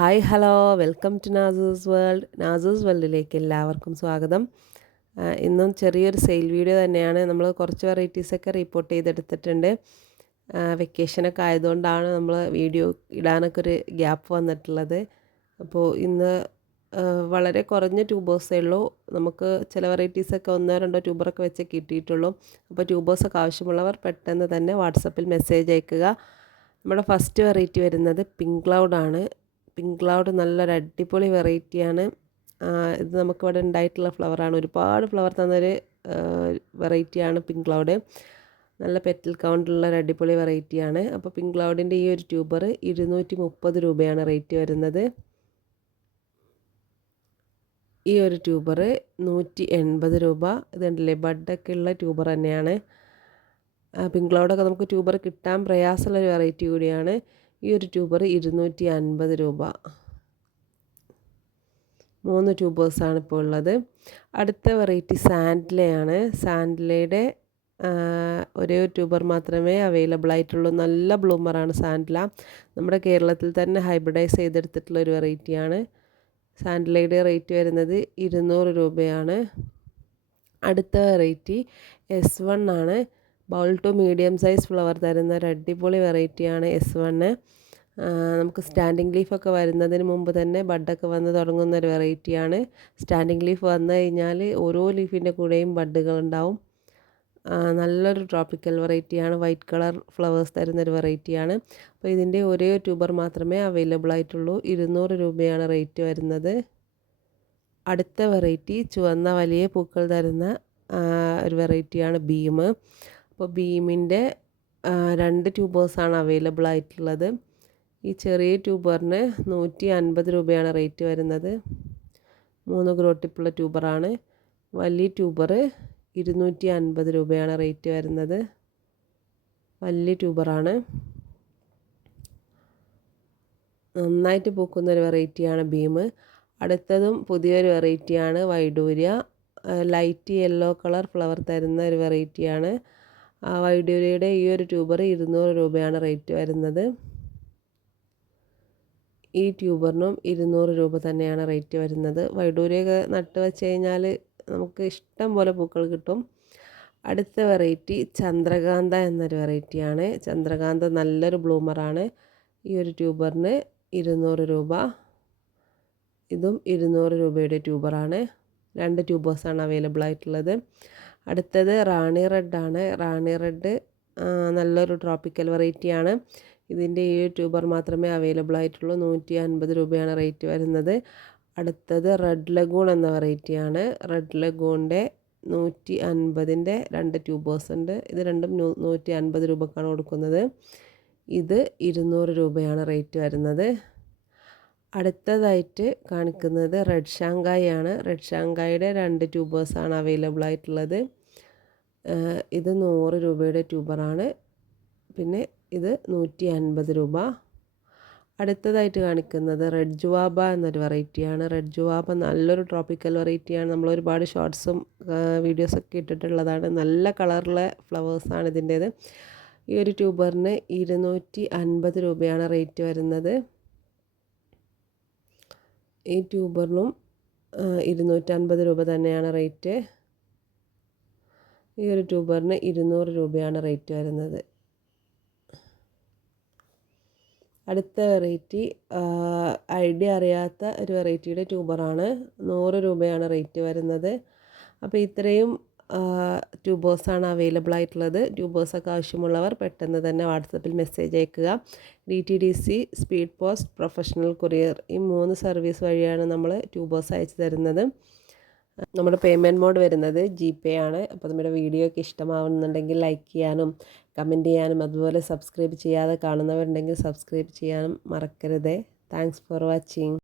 Hi hello welcome to Nasu's world. നാസൂസ് വേൾഡിലേക്ക് എല്ലാവർക്കും സ്വാഗതം. ഇന്നും ചെറിയൊരു സെയിൽ വീഡിയോ തന്നെയാണ്. നമ്മൾ കുറച്ച് വെറൈറ്റീസൊക്കെ റിപ്പോർട്ട് ചെയ്തെടുത്തിട്ടുണ്ട്. വെക്കേഷനൊക്കെ ആയതുകൊണ്ടാണ് നമ്മൾ വീഡിയോ ഇടാനൊക്കെ ഒരു ഗ്യാപ്പ് വന്നിട്ടുള്ളത്. അപ്പോൾ ഇന്ന് വളരെ കുറഞ്ഞ ട്യൂബേഴ്സേ ഉള്ളൂ. നമുക്ക് ചില വെറൈറ്റീസൊക്കെ ഒന്നോ രണ്ടോ ട്യൂബറൊക്കെ വെച്ച് കിട്ടിയിട്ടുള്ളൂ. അപ്പോൾ ട്യൂബേഴ്സൊക്കെ ആവശ്യമുള്ളവർ പെട്ടെന്ന് തന്നെ വാട്സപ്പിൽ മെസ്സേജ് അയക്കുക. നമ്മുടെ ഫസ്റ്റ് വെറൈറ്റി വരുന്നത് പിങ്ക് ക്ലൗഡാണ്. പിങ്ക് ക്ലൗഡ് നല്ലൊരു അടിപൊളി വെറൈറ്റിയാണ്. ഇത് നമുക്കിവിടെ ഉണ്ടായിട്ടുള്ള ഫ്ലവറാണ്. ഒരുപാട് ഫ്ലവർ തന്നൊരു വെറൈറ്റിയാണ് പിങ്ക് ക്ലൗഡ്. നല്ല പെറ്റൽ കൗണ്ടുള്ള ഒരു അടിപൊളി വെറൈറ്റിയാണ്. അപ്പോൾ പിങ്ക് ക്ലൗഡിൻ്റെ ഈ ഒരു ട്യൂബർ 230 രൂപയാണ് റേറ്റ് വരുന്നത്. ഈ ഒരു ട്യൂബർ 180 രൂപ. ഇതുണ്ടല്ലേ, ബഡൊക്കെ ഉള്ള ട്യൂബർ തന്നെയാണ്. പിങ്ക് ക്ലൗഡൊക്കെ നമുക്ക് ട്യൂബർ കിട്ടാൻ പ്രയാസമുള്ളൊരു വെറൈറ്റി കൂടിയാണ്. ഈ ഒരു ട്യൂബർ 250 രൂപ. 3 ട്യൂബേഴ്സാണ് ഇപ്പോൾ ഉള്ളത്. അടുത്ത വെറൈറ്റി സാൻഡ്ലയാണ്. സാൻഡ്ലയുടെ ഒരേ ഒരു ട്യൂബർ മാത്രമേ അവൈലബിൾ ആയിട്ടുള്ളൂ. നല്ല ബ്ലൂമറാണ് സാൻഡ്ല. നമ്മുടെ കേരളത്തിൽ തന്നെ ഹൈബ്രിഡൈസ് ചെയ്തെടുത്തിട്ടുള്ള ഒരു വെറൈറ്റിയാണ്. സാൻഡ്ലയുടെ റേറ്റ് വരുന്നത് 200 രൂപയാണ്. അടുത്ത വെറൈറ്റി S1 ആണ്. Bowl to medium size flower തരുന്ന ഒരു അടിപൊളി വെറൈറ്റിയാണ് S1. നമുക്ക് സ്റ്റാൻഡിങ് ലീഫൊക്കെ വരുന്നതിന് മുമ്പ് തന്നെ ബഡൊക്കെ വന്ന് തുടങ്ങുന്ന ഒരു വെറൈറ്റിയാണ്. സ്റ്റാൻഡിങ് ലീഫ് വന്നു കഴിഞ്ഞാൽ ഓരോ ലീഫിൻ്റെ കൂടെയും ബഡുകൾ ഉണ്ടാവും. നല്ലൊരു ട്രോപ്പിക്കൽ വെറൈറ്റിയാണ്. വൈറ്റ് കളർ ഫ്ലവേഴ്സ് തരുന്നൊരു വെറൈറ്റിയാണ്. അപ്പോൾ ഇതിൻ്റെ ഒരേ ട്യൂബർ മാത്രമേ അവൈലബിൾ ആയിട്ടുള്ളൂ. 200 രൂപയാണ് റേറ്റ് വരുന്നത്. അടുത്ത വെറൈറ്റി ചുവന്ന വലിയ പൂക്കൾ തരുന്ന ഒരു വെറൈറ്റിയാണ് ബീം. അപ്പോൾ ബീമിൻ്റെ 2 ട്യൂബേഴ്സാണ് അവൈലബിൾ ആയിട്ടുള്ളത്. ഈ ചെറിയ ട്യൂബറിന് 150 രൂപയാണ് റേറ്റ് വരുന്നത്. 3 ഗ്രോ ടിപ്പുള്ള ട്യൂബറാണ്. വലിയ ട്യൂബർ 250 രൂപയാണ് റേറ്റ് വരുന്നത്. വലിയ ട്യൂബറാണ്. നന്നായിട്ട് പൂക്കുന്നൊരു വെറൈറ്റിയാണ് ബീം. അടുത്തതും പുതിയൊരു വെറൈറ്റിയാണ് Vaidurya. Light yellow colour flower തരുന്ന ഒരു വെറൈറ്റിയാണ്. വൈഡൂര്യയുടെ ഈ ഒരു ട്യൂബർ 200 രൂപയാണ് റേറ്റ് വരുന്നത്. ഈ ട്യൂബറിനും 200 രൂപ തന്നെയാണ് റേറ്റ് വരുന്നത്. വൈഡൂര്യൊക്കെ നട്ട് വെച്ച് കഴിഞ്ഞാൽ നമുക്ക് ഇഷ്ടം പോലെ പൂക്കൾ കിട്ടും. അടുത്ത വെറൈറ്റി ചന്ദ്രകാന്ത എന്നൊരു വെറൈറ്റിയാണ്. ചന്ദ്രകാന്ത നല്ലൊരു ബ്ലൂമറാണ്. ഈ ഒരു ട്യൂബറിന് 200 രൂപ. ഇതും 200 രൂപയുടെ ട്യൂബറാണ്. 2 ട്യൂബേഴ്സാണ് അവൈലബിൾ ആയിട്ടുള്ളത്. അടുത്തത് റാണി റെഡാണ്. റാണി റെഡ് നല്ലൊരു ട്രോപ്പിക്കൽ വെറൈറ്റിയാണ്. ഇതിൻ്റെ ഈ ട്യൂബർ മാത്രമേ അവൈലബിൾ ആയിട്ടുള്ളൂ. 150 രൂപയാണ് റേറ്റ് വരുന്നത്. അടുത്തത് റെഡ് ലഗൂൺ എന്ന വെറൈറ്റിയാണ്. റെഡ് ലഗൂണിൻ്റെ 150ൻ്റെ 2 ട്യൂബേഴ്സ് ഉണ്ട്. ഇത് രണ്ടും 150 രൂപക്കാണ് കൊടുക്കുന്നത്. ഇത് 200 രൂപയാണ് റേറ്റ് വരുന്നത്. അടുത്തതായിട്ട് കാണിക്കുന്നത് റെഡ് ഷാങ്കായി ആണ്. റെഡ് ഷാങ്കായുടെ 2 ട്യൂബേഴ്സാണ് അവൈലബിൾ ആയിട്ടുള്ളത്. ഇത് 100 രൂപയുടെ ട്യൂബറാണ്. പിന്നെ ഇത് 150 രൂപ. അടുത്തതായിട്ട് കാണിക്കുന്നത് റെഡ് ജുവാബ എന്നൊരു വെറൈറ്റിയാണ്. റെഡ് ജുവാബ നല്ലൊരു ട്രോപ്പിക്കൽ വെറൈറ്റിയാണ്. നമ്മൾ ഒരുപാട് ഷോർട്സും വീഡിയോസൊക്കെ ഇട്ടിട്ടുള്ളതാണ്. നല്ല കളറുള്ള ഫ്ലവേഴ്സാണ് ഇതിൻ്റേത്. ഈ ഒരു ട്യൂബറിന് 250 രൂപയാണ് റേറ്റ് വരുന്നത്. ഈ ട്യൂബറിനും 250 രൂപ തന്നെയാണ് റേറ്റ്. ഈ ഒരു ട്യൂബറിന് 200 രൂപയാണ് റേറ്റ് വരുന്നത്. അടുത്ത വെറൈറ്റി ഐഡിയ അറിയാത്ത ഒരു വെറൈറ്റിയുടെ ട്യൂബറാണ്. 100 രൂപയാണ് റേറ്റ് വരുന്നത്. അപ്പോൾ ഇത്രയും ട്യൂബേഴ്സാണ് അവൈലബിൾ ആയിട്ടുള്ളത്. ട്യൂബേഴ്സൊക്കെ ആവശ്യമുള്ളവർ പെട്ടെന്ന് തന്നെ വാട്സപ്പിൽ മെസ്സേജ് അയക്കുക. DTDC, speed post, professional courier ഈ 3 സർവീസ് വഴിയാണ് നമ്മൾ ട്യൂബേഴ്സ് അയച്ചു തരുന്നത്. നമ്മുടെ പേയ്മെൻറ്റ് മോഡ് വരുന്നത് GPay ആണ്. അപ്പോൾ നമ്മുടെ വീഡിയോ ഒക്കെ ഇഷ്ടമാവുന്നുണ്ടെങ്കിൽ ലൈക്ക് ചെയ്യാനും കമൻറ്റ് ചെയ്യാനും അതുപോലെ സബ്സ്ക്രൈബ് ചെയ്യാതെ കാണുന്നവരുണ്ടെങ്കിൽ സബ്സ്ക്രൈബ് ചെയ്യാനും മറക്കരുത്. Thanks for watching.